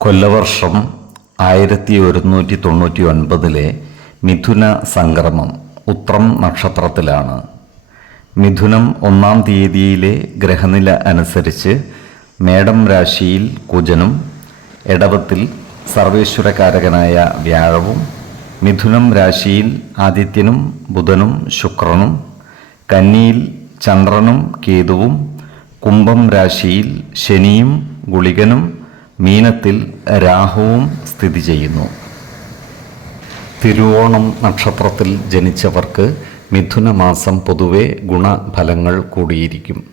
കൊല്ലവർഷം ആയിരത്തി ഒരുന്നൂറ്റി തൊണ്ണൂറ്റി ഒൻപതിലെ മിഥുന സംക്രമം ഉത്രം നക്ഷത്രത്തിലാണ്. മിഥുനം ഒന്നാം തീയതിയിലെ ഗ്രഹനില അനുസരിച്ച് മേടം രാശിയിൽ കുജനും എടവത്തിൽ സർവേശ്വരകാരകനായ വ്യാഴവും മിഥുനം രാശിയിൽ ആദിത്യനും ബുധനും ശുക്രനും കന്നിയിൽ ചന്ദ്രനും കേതുവും കുംഭം രാശിയിൽ ശനിയും ഗുളികനും മീനത്തിൽ രാഹുവും സ്ഥിതി ചെയ്യുന്നു. തിരുവോണം നക്ഷത്രത്തിൽ ജനിച്ചവർക്ക് മിഥുന മാസം പൊതുവെ ഗുണഫലങ്ങൾ കൂടിയിരിക്കും.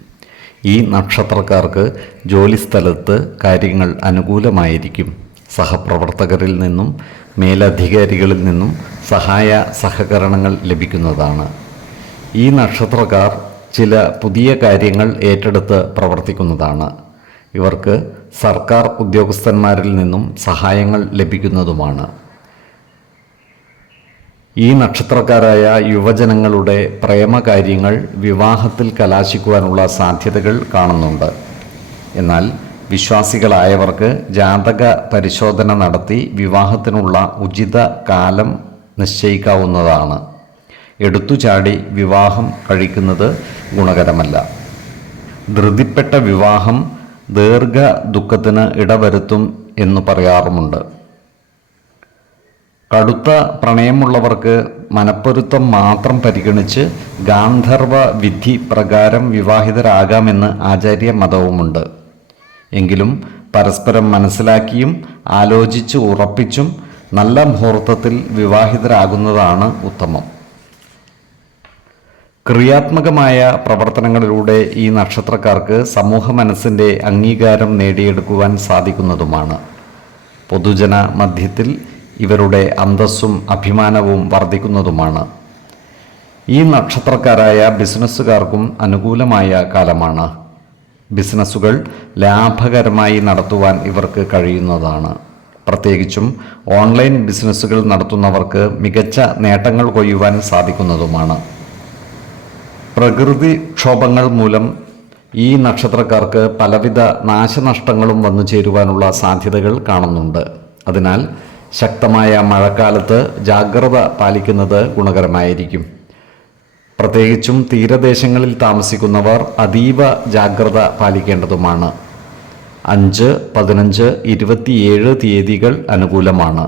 ഈ നക്ഷത്രക്കാർക്ക് ജോലിസ്ഥലത്ത് കാര്യങ്ങൾ അനുകൂലമായിരിക്കും. സഹപ്രവർത്തകരിൽ നിന്നും മേലധികാരികളിൽ നിന്നും സഹായ സഹകരണങ്ങൾ ലഭിക്കുന്നതാണ്. ഈ നക്ഷത്രക്കാർ ചില പുതിയ കാര്യങ്ങൾ ഏറ്റെടുത്ത് പ്രവർത്തിക്കുന്നതാണ്. ഇവർക്ക് സർക്കാർ ഉദ്യോഗസ്ഥന്മാരിൽ നിന്നും സഹായങ്ങൾ ലഭിക്കുന്നതുമാണ്. ഈ നക്ഷത്രക്കാരായ യുവജനങ്ങളുടെ പ്രേമകാര്യങ്ങൾ വിവാഹത്തിൽ കലാശിക്കുവാനുള്ള സാധ്യതകൾ കാണുന്നുണ്ട്. എന്നാൽ വിശ്വാസികളായവർക്ക് ജാതക പരിശോധന നടത്തി വിവാഹത്തിനുള്ള ഉചിത കാലം നിശ്ചയിക്കാവുന്നതാണ്. എടുത്തുചാടി വിവാഹം കഴിക്കുന്നത് ഗുണകരമല്ല. ധൃതിപ്പെട്ട വിവാഹം ദീർഘ ദുഃഖത്തിന് ഇടവരുത്തും എന്ന് പറയാറുമുണ്ട്. കടുത്ത പ്രണയമുള്ളവർക്ക് മനപ്പൊരുത്തം മാത്രം പരിഗണിച്ച് ഗാന്ധർവ വിധി പ്രകാരം വിവാഹിതരാകാമെന്ന് ആചാര്യ മതവുമുണ്ട് എങ്കിലും പരസ്പരം മനസ്സിലാക്കിയും ആലോചിച്ച് ഉറപ്പിച്ചും നല്ല മുഹൂർത്തത്തിൽ വിവാഹിതരാകുന്നതാണ് ഉത്തമം. ക്രിയാത്മകമായ പ്രവർത്തനങ്ങളിലൂടെ ഈ നക്ഷത്രക്കാർക്ക് സമൂഹ മനസ്സിന്റെ അംഗീകാരം നേടിയെടുക്കുവാൻ സാധിക്കുന്നതുമാണ്. പൊതുജന മധ്യത്തിൽ ഇവരുടെ അന്തസ്സും അഭിമാനവും വർദ്ധിക്കുന്നതുമാണ്. ഈ നക്ഷത്രക്കാരായ ബിസിനസ്സുകാർക്കും അനുകൂലമായ കാലമാണ്. ബിസിനസ്സുകൾ ലാഭകരമായി നടത്തുവാൻ ഇവർക്ക് കഴിയുന്നതാണ്. പ്രത്യേകിച്ചും ഓൺലൈൻ ബിസിനസ്സുകൾ നടത്തുന്നവർക്ക് മികച്ച നേട്ടങ്ങൾ കൊയ്യുവാൻ സാധിക്കുന്നതുമാണ്. പ്രകൃതി ക്ഷോഭങ്ങൾ മൂലം ഈ നക്ഷത്രക്കാർക്ക് പലവിധ നാശനഷ്ടങ്ങളും വന്നു ചേരുവാനുള്ള സാധ്യതകൾ കാണുന്നുണ്ട്. അതിനാൽ ശക്തമായ മഴക്കാലത്ത് ജാഗ്രത പാലിക്കുന്നത് ഗുണകരമായിരിക്കും. പ്രത്യേകിച്ചും തീരദേശങ്ങളിൽ താമസിക്കുന്നവർ അതീവ ജാഗ്രത പാലിക്കേണ്ടതുമാണ്. അഞ്ച് പതിനഞ്ച് ഇരുപത്തിയേഴ് തീയതികൾ അനുകൂലമാണ്.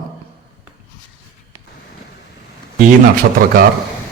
ഈ നക്ഷത്രക്കാർ